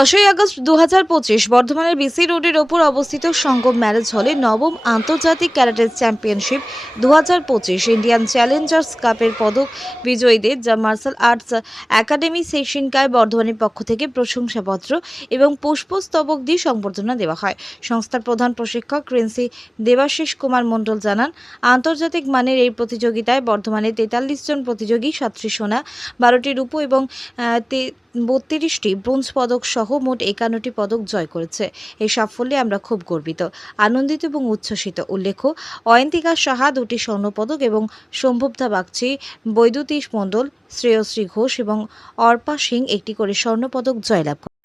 দশই আগস্ট দু হাজার পঁচিশ বর্ধমানের বিসি রোডের ওপর অবস্থিত সঙ্গম ম্যারেজ হলে নবম আন্তর্জাতিক ক্যারাটে চ্যাম্পিয়নশিপ দু হাজার পঁচিশ ইন্ডিয়ান চ্যালেঞ্জার্স কাপের পদক বিজয়ীদের, যা মার্শাল আর্টস একাডেমি সেশনকায় বর্ধমানের পক্ষ থেকে প্রশংসাপত্র এবং পুষ্পস্তবক দিয়ে সংবর্ধনা দেওয়া হয়। সংস্থার প্রধান প্রশিক্ষক ক্রেন্সি দেবাশিস কুমার মণ্ডল জানান, আন্তর্জাতিক মানের এই প্রতিযোগিতায় বর্ধমানে তেতাল্লিশ জন প্রতিযোগী, সাতটি সোনা, বারোটি রূপো এবং বত্রিশটি ব্রোঞ্জ পদক সহ মোট একান্নটি পদক জয় করেছে। এই সাফল্যে আমরা খুব গর্বিত। আনন্দিত এবং উচ্ছ্বসিত। উল্লেখ্য, অয়ন্তিকা সাহা দুটি স্বর্ণপদক এবং সম্ভবতা বাগচি বৈদ্যুতিষ মণ্ডল, শ্রেয়শ্রী ঘোষ এবং অর্পা সিং একটি করে স্বর্ণপদক জয়লাভ করে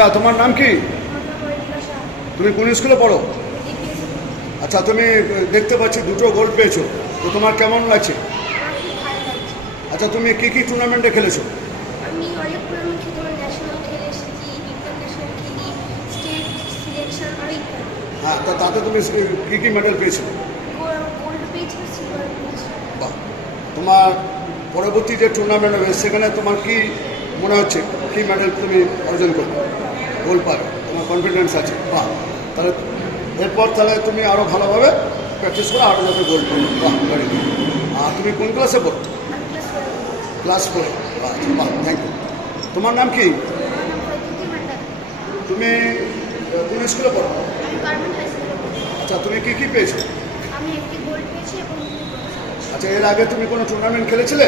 আচ্ছা তোমার নাম কি? তুমি কোন স্কুলে পড়ো? আচ্ছা তুমি দেখতে পাচ্ছি দুটো গোল্ড পেয়েছ। তো তোমার কেমন লাগছে? আচ্ছা তুমি কি কি টুর্নামেন্টে খেলেছো? হ্যাঁ তা তাতে তুমি কি কি মেডেল পেয়েছ? তোমার পরবর্তী যে টুর্নামেন্ট হবে সেখানে তোমার কি মনে হচ্ছে? কি মেডেল তুমি অর্জন করবে? গোল্ড পাবে তোমার কনফিডেন্স আছে বাহ। তাহলে এরপর তাহলে তুমি আরও ভালোভাবে প্র্যাকটিস করে আরও যাতে গোল পাবে বাহ ভেরি গুড আর তুমি কোন ক্লাসে পড়ো? ক্লাস ফোরে আচ্ছা বাহ থ্যাংক ইউ তোমার নাম কি? তুমি কোন স্কুলে পড়ো? আচ্ছা তুমি কি কি পেয়েছ। আচ্ছা এর আগে তুমি কোনো টুর্নামেন্ট খেলেছিলে?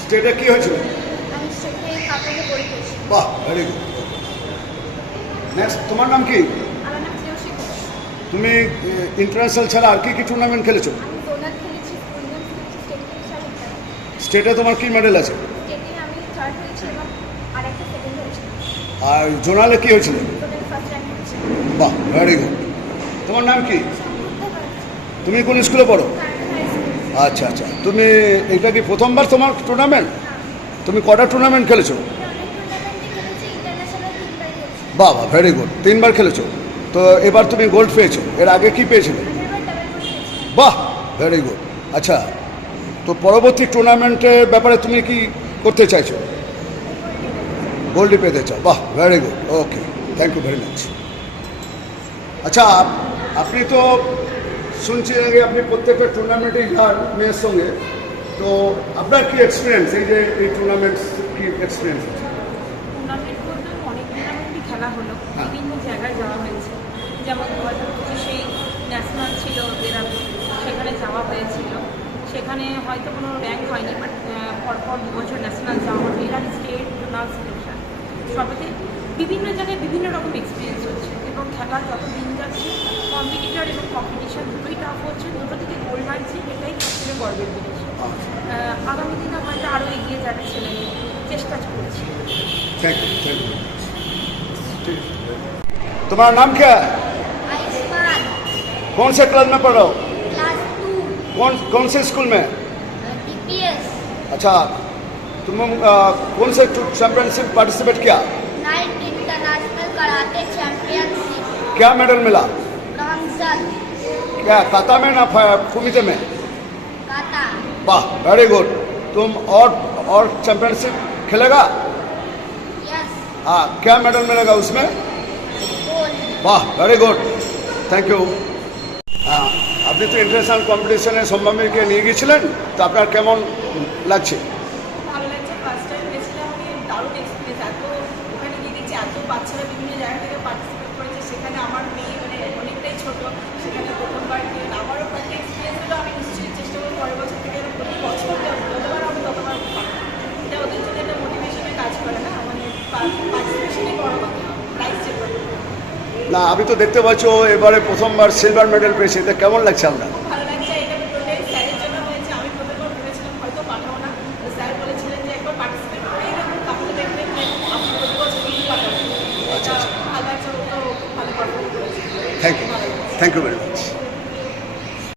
স্টেটে কি হয়েছিল আমি স্টেটে কাপড়ে গোল্ড পেয়েছি বাহ ভেরি গুড নেক্সট তোমার নাম কি? তুমি ইন্টারন্যাশনাল ছাড়া আর কি কি টুর্নামেন্ট খেলেছো? স্টেট তোমার কি মেডেল আছে? আর জোনালে কি হয়েছিল? বাহ ভেরি গুড তোমার নাম কি? তুমি কোন স্কুলে পড়ো? আচ্ছা আচ্ছা। তুমি এটা কি প্রথমবার তোমার টুর্নামেন্ট তুমি কটা টুর্নামেন্ট খেলেছো অনেক টুর্নামেন্টে খেলেছি ইন্টারন্যাশনাল বাহ ভেরি গুড তিনবার খেলেছো। তো এবার তুমি গোল্ড পেয়েছ। এর আগে কি পেয়েছিলে? বাহ ভেরি গুড আচ্ছা তো পরবর্তী টুর্নামেন্টের ব্যাপারে তুমি কি করতে চাইছো? গোল্ডই পেতে চাও। বাহ very good okay thank you very much আচ্ছা আপ- আপনি তো শুনছি আগে আপনি প্রত্যেকটা টুর্নামেন্টেই যান মেয়ের সঙ্গে। তো আপনার কি এক্সপিরিয়েন্স এই যে এই টুর্নামেন্ট কি এক্সপিরিয়েন্স আছে খেলা হলো, বিভিন্ন জায়গায় যাওয়া হয়েছে। যেমন দু হাজার পঁচিশেই ন্যাশনাল ছিল দেরাদুন সেখানে যাওয়া হয়েছিল। সেখানে হয়তো কোনো র্যাঙ্ক হয়নি বাট পরপর দু বছর ন্যাশনাল যাওয়া হলো। এরা স্টেট জোনাল সিলেকশন। সবেতে বিভিন্ন জায়গায় বিভিন্ন রকম এক্সপিরিয়েন্স হচ্ছে এবং খেলা যত দিন যাচ্ছে কম্পিটিটর এবং কম্পিটিশান দুটোই টাফ হচ্ছে। দুটো থেকে গোল মারছে, এটাই সবচেয়ে গর্বের জিনিস। আগামী দিনে হয়তো আরও এগিয়ে যাবে ছেলে চেষ্টা করছি। तुम्हारा नाम क्या है? कौन से क्लास में पढ़? रहे हो क्लास टू। कौन कौन से स्कूल में? डीपीएस अच्छा तुम अ, कौन से चैंपियनशिप पार्टिसिपेट किया? International karate championship. क्या मेडल मिला? क्या काता में ना फुमिते में? काता। वाह वेरी गुड तुम और और चैंपियनशिप खेलेगा? हाँ क्या मेडल मिलेगा उसमें गोल বাহ ভেরি গুড থ্যাংক ইউ আপনি তো ইন্টারন্যাশনাল কম্পিটিশনে সম্ভাবীকে নিয়ে গিয়েছিলেন তো আপনার কেমন লাগছে ভালো লাগছে ফার্স্ট টাইম গেছিলাম আমি দারুণ এক্সপিরিয়েন্স এত ওখানে গিয়ে দেখছি এত বাচ্চারা বিভিন্ন জায়গা থেকে পার্টিসিপেট করেছে সেখানে আমার মেয়ে মানে অনেকটাই ছোট সেখানে প্রথমবার গিয়ে না আমি তো দেখতে পাচ্ছ এবারে প্রথমবার সিলভার মেডেল পেয়েছে এটা কেমন লাগছে আপনার? Thank you thank you very much